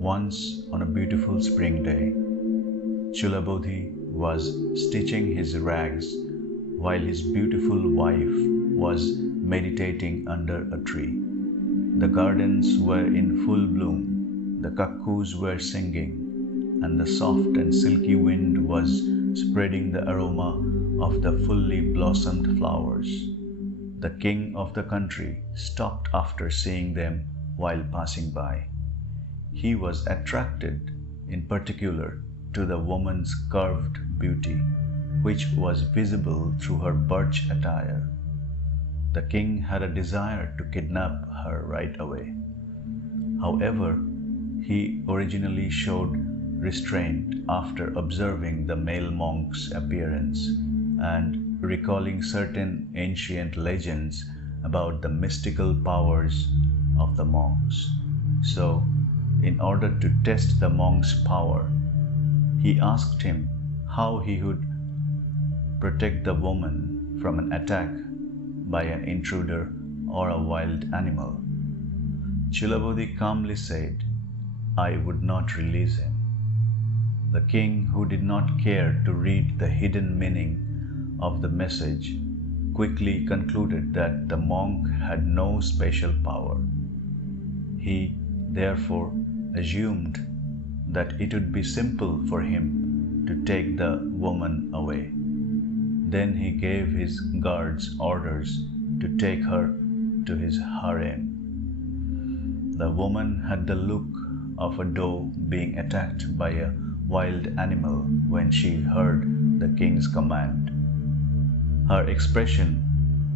Once on a beautiful spring day, Chulabodhi was stitching his rags while his beautiful wife was meditating under a tree. The gardens were in full bloom, the cuckoos were singing, and the soft and silky wind was spreading the aroma of the fully blossomed flowers. The king of the country stopped after seeing them while passing by. He was attracted in particular to the woman's curved beauty, which was visible through her birch attire. The king had a desire to kidnap her right away. However, he originally showed restraint after observing the male monk's appearance and recalling certain ancient legends about the mystical powers of the monks. So, in order to test the monk's power, he asked him how he would protect the woman from an attack by an intruder or a wild animal. Chulabodhi calmly said, "I would not release him." The king, who did not care to read the hidden meaning of the message, quickly concluded that the monk had no special power. He, therefore, assumed that it would be simple for him to take the woman away. Then he gave his guards orders to take her to his harem. The woman had the look of a doe being attacked by a wild animal when she heard the king's command. Her expression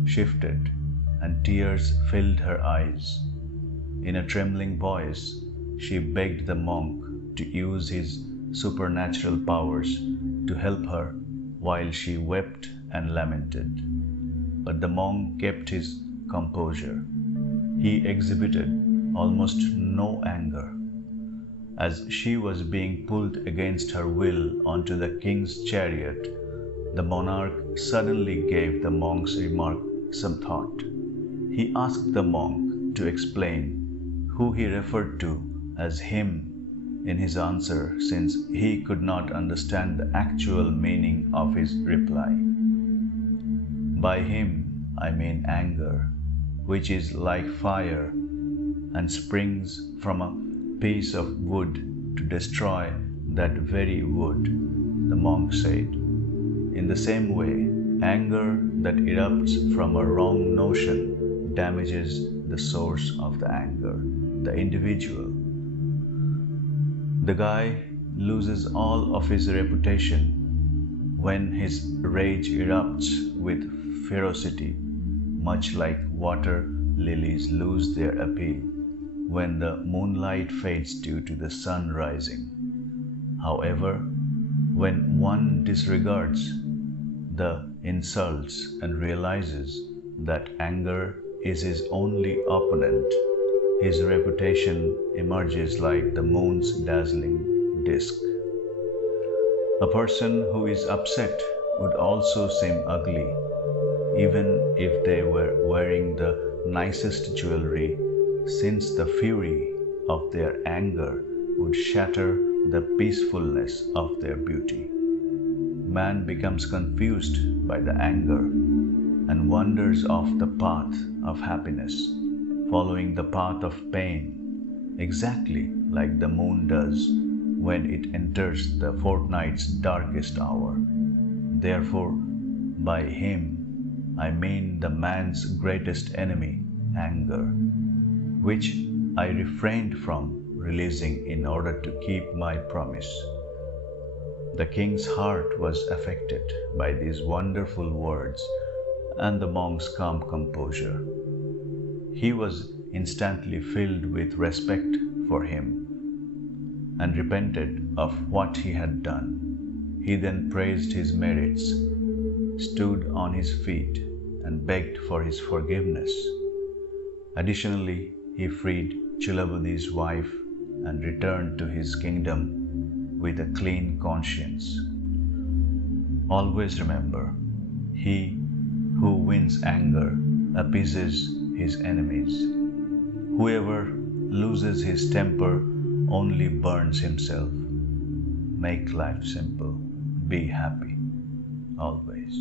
shifted and tears filled her eyes. In a trembling voice, she begged the monk to use his supernatural powers to help her while she wept and lamented. But the monk kept his composure. He exhibited almost no anger. As she was being pulled against her will onto the king's chariot, the monarch suddenly gave the monk's remark some thought. He asked the monk to explain who he referred to as him in his answer, since he could not understand the actual meaning of his reply. By him I mean anger, which is like fire and springs from a piece of wood to destroy that very wood, the monk said. In the same way, anger that erupts from a wrong notion damages the source of the anger, the individual. The guy loses all of his reputation when his rage erupts with ferocity, much like water lilies lose their appeal when the moonlight fades due to the sun rising. However, when one disregards the insults and realizes that anger is his only opponent, his reputation emerges like the moon's dazzling disk. A person who is upset would also seem ugly, even if they were wearing the nicest jewelry, since the fury of their anger would shatter the peacefulness of their beauty. Man becomes confused by the anger and wanders off the path of happiness, following the path of pain, exactly like the moon does when it enters the fortnight's darkest hour. Therefore, by him I mean the man's greatest enemy, anger, which I refrained from releasing in order to keep my promise. The king's heart was affected by these wonderful words and the monk's calm composure. He was instantly filled with respect for him and repented of what he had done. He then praised his merits, stood on his feet, and begged for his forgiveness. Additionally, he freed Chulabodhi's wife and returned to his kingdom with a clean conscience. Always remember, he who wins anger appeases his enemies. Whoever loses his temper only burns himself. Make life simple. Be happy always.